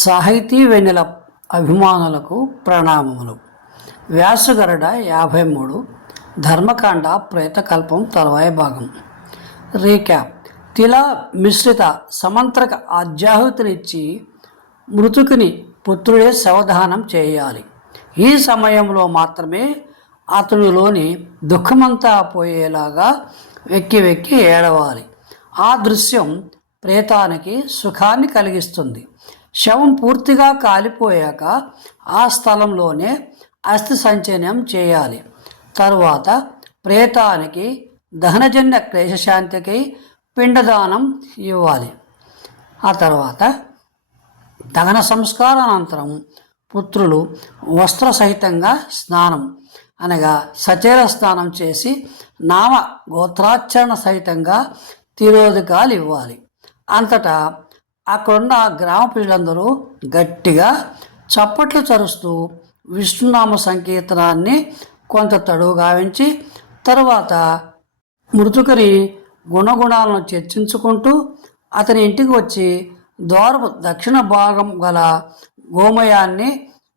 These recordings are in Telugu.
సాహితీ వెన్నెల అభిమానులకు ప్రణామములు. వ్యాసగరడ యాభై మూడు ధర్మకాండ ప్రేతకల్పం తరువాయి భాగం. రీక్యాప్. తిల మిశ్రిత సమంత్రక ఆధ్యాహుతినిచ్చి మృతుకుని పుత్రుడే శవదానం చేయాలి. ఈ సమయంలో మాత్రమే అతనిలోని దుఃఖమంతా పోయేలాగా వెక్కి వెక్కి ఏడవాలి. ఆ దృశ్యం ప్రేతానికి సుఖాన్ని కలిగిస్తుంది. శవం పూర్తిగా కాలిపోయాక ఆ స్థలంలోనే అస్థి సంచయనం చేయాలి. తరువాత ప్రేతానికి దహనజన్య క్లేశశాంతికి పిండదానం ఇవ్వాలి. ఆ తర్వాత దహన సంస్కారానంతరం పుత్రులు వస్త్ర సహితంగా స్నానం అనగా సచేర స్నానం చేసి నామ గోత్రాచరణ సహితంగా తిరోధకాలు ఇవ్వాలి. అంతటా అక్కడున్న గ్రామ ప్రజలందరూ గట్టిగా చప్పట్లు చరుస్తూ విష్ణునామ సంకీర్తనాన్ని కొంత తడువు గావించి తరువాత మృతుకరి గుణగుణాలను చర్చించుకుంటూ అతని ఇంటికి వచ్చి ద్వారపు దక్షిణ భాగం గల గోమయాన్ని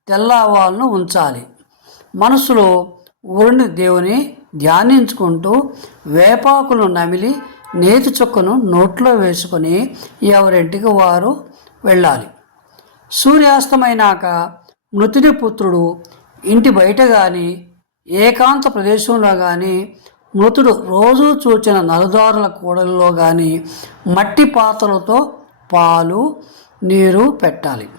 తెల్లవాలను ఉంచాలి. మనసులో ఊరిని దేవుని ధ్యానించుకుంటూ వేపాకులు నమిలి నేతి చుక్కను నోట్లో వేసుకొని ఎవరింటికి వారు వెళ్ళాలి. సూర్యాస్తమైనాక మృతుడి పుత్రుడు ఇంటి బయట కానీ ఏకాంత ప్రదేశంలో కానీ మృతుడు రోజు చూచిన నలుదారుల కూడల్లో కానీ మట్టి పాత్రలతో పాలు నీరు పెట్టాలి.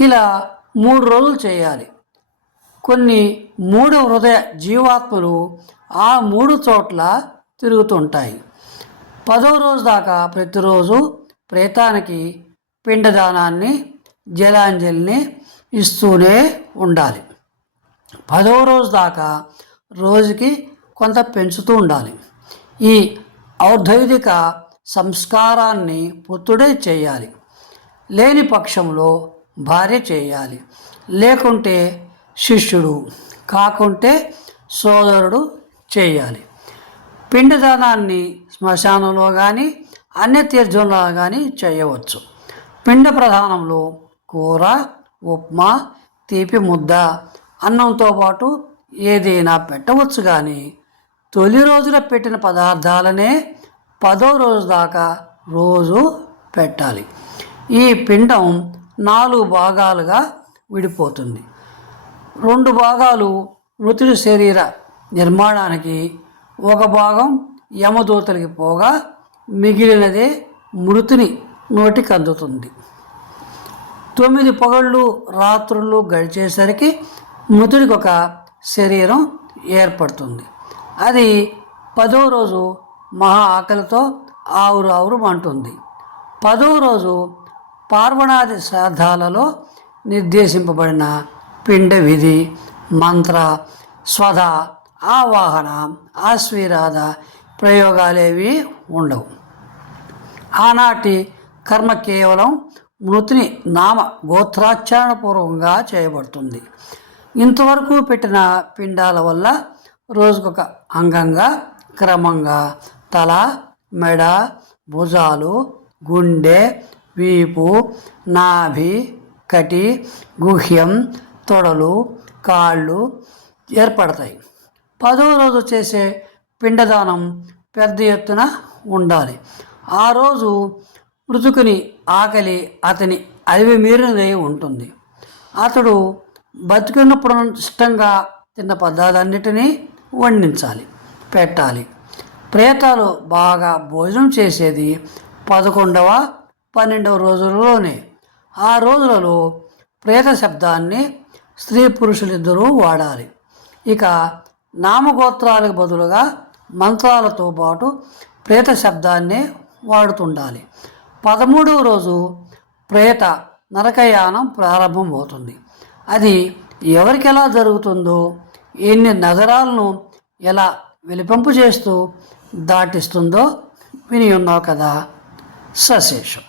ఇలా మూడు రోజులు చేయాలి. కొన్ని మూడు హృదయ జీవాత్మలు ఆ మూడు చోట్ల తిరుగుతుంటాయి. పదో రోజు దాకా ప్రతిరోజు ప్రేతానికి పిండదానాన్ని జలాంజలిని ఇస్తూనే ఉండాలి. పదవ రోజు దాకా రోజుకి కొంత పెంచుతూ ఉండాలి. ఈ ఔద్యోగిక సంస్కారాన్ని పుత్రుడే చేయాలి. లేని పక్షంలో భార్య చేయాలి. లేకుంటే శిష్యుడు కాకుంటే సోదరుడు చేయాలి. పిండదానాన్ని శ్మశానంలో కానీ అన్య తీర్థంలో కానీ చేయవచ్చు. పిండ ప్రధానంలో కూర ఉప్మా తీపి ముద్ద అన్నంతో పాటు ఏదైనా పెట్టవచ్చు కానీ తొలి రోజున పెట్టిన పదార్థాలనే పదో రోజు దాకా రోజు పెట్టాలి. ఈ పిండం నాలుగు భాగాలుగా విడిపోతుంది. రెండు భాగాలు మృతుడి శరీర నిర్మాణానికి ఒక భాగం యమదూతలకి పోగా మిగిలినదే మృతుని నోటికి అందుతుంది. తొమ్మిది పగళ్ళు రాత్రులు గడిచేసరికి మృతుడికి ఒక శరీరం ఏర్పడుతుంది. అది పదో రోజు మహా ఆకలితో ఆవురు ఆవురు అంటుంది పదో రోజు పార్వణాది శ్రాద్ధాలలో నిర్దేశింపబడిన పిండ విధి మంత్ర స్వధ ఆవాహన ఆశ్వీరాధ ప్రయోగాలేవి ఉండవు. ఆనాటి కర్మ కేవలం మృతిని నామ గోత్రాచారణపూర్వకంగా చేయబడుతుంది. ఇంతవరకు పెట్టిన పిండాల వల్ల రోజుకొక అంగంగా క్రమంగా తల మెడ భుజాలు గుండె వీపు నాభి కటి గుహ్యం తొడలు కాళ్ళు ఏర్పడతాయి. పదో రోజు చేసే పిండదానం పెద్ద ఎత్తున ఉండాలి. ఆ రోజు మృతుకుని ఆకలి అతని అవి మీరినదై ఉంటుంది. అతడు బతికినప్పుడు ఇష్టంగా తిన్న పదార్థాలన్నిటినీ వండించాలి పెట్టాలి. ప్రేతాలు బాగా భోజనం చేసేది పదకొండవ పన్నెండవ రోజులలోనే. ఆ రోజులలో ప్రేత శబ్దాన్ని స్త్రీ పురుషులిద్దరూ వాడాలి. ఇక నామగోత్రాలకు బదులుగా మంత్రాలతో పాటు ప్రేత శబ్దాన్నే వాడుతుండాలి. పదమూడవ రోజు ప్రేత నరకయానం ప్రారంభమవుతుంది. అది ఎవరికి ఎలా జరుగుతుందో ఎన్ని నగరాలను ఎలా వెలిపింపు చేస్తూ దాటిస్తుందో విని ఉన్నావు కదా? సశేషం.